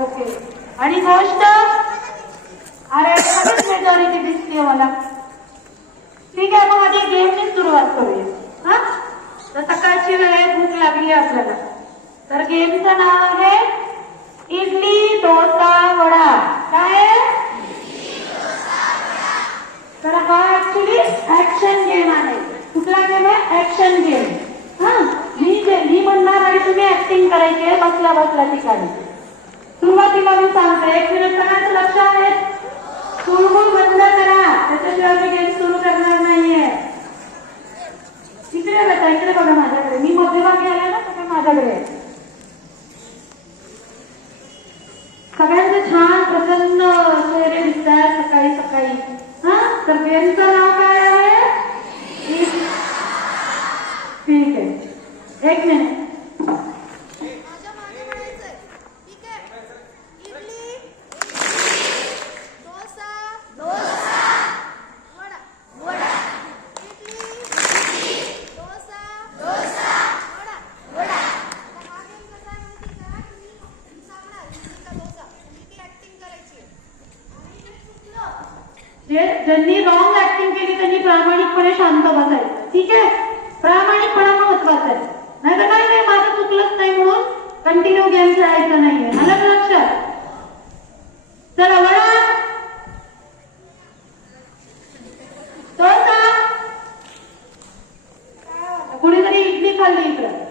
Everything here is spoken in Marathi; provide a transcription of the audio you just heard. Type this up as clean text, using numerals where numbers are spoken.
ओके. आणि गोष्ट अरे मेजॉरिटी दिसते मला. ठीक आहे, मग आधी गेमची सुरुवात करूया. हा, तर सकाळची वेळ, भूक लागली आपल्याला. तर गेमचं नाव आहे इडली डोसा वडा. काय? तर हा ऍक्च्युली ऍक्शन गेम आहे. कुठला गेम आहे? Action game. हा, मी म्हणणार आणि तुम्ही ऍक्टिंग करायची आहे बसल्या बसल्या ठिकाणी. सुरुवातीला मी सांगते, 1 मिनिट सगळ्यांचं लक्ष आहे. चुळबुळ बंद करा, त्याच्याशिवाय मी गेम सुरू करणार नाहीये. इकडे बघा, इकडे बघा माझ्याकडे. मी मध्यभागी आले ना, तर माझ्याकडे सगळ्यांचे छान प्रसन्न चेहरे दिसतात सकाळी सकाळी. हा, तर गेमचं नाव काय आहे? ठीक आहे, 1 मिनिट. ज्यांनी रॉंग ऍक्टिंग केली त्यांनी प्रामाणिकपणे शांत बसायचं. ठीक आहे, प्रामाणिकपणा महत्वाचा आहे. नाही तर काय नाही, माझं चुकलंच नाही म्हणून कंटिन्यू गेम खेळायचं नाहीये. आलं लक्षात? चला, वडा डोसा. कुणीतरी इडली खाल्ली इकडं.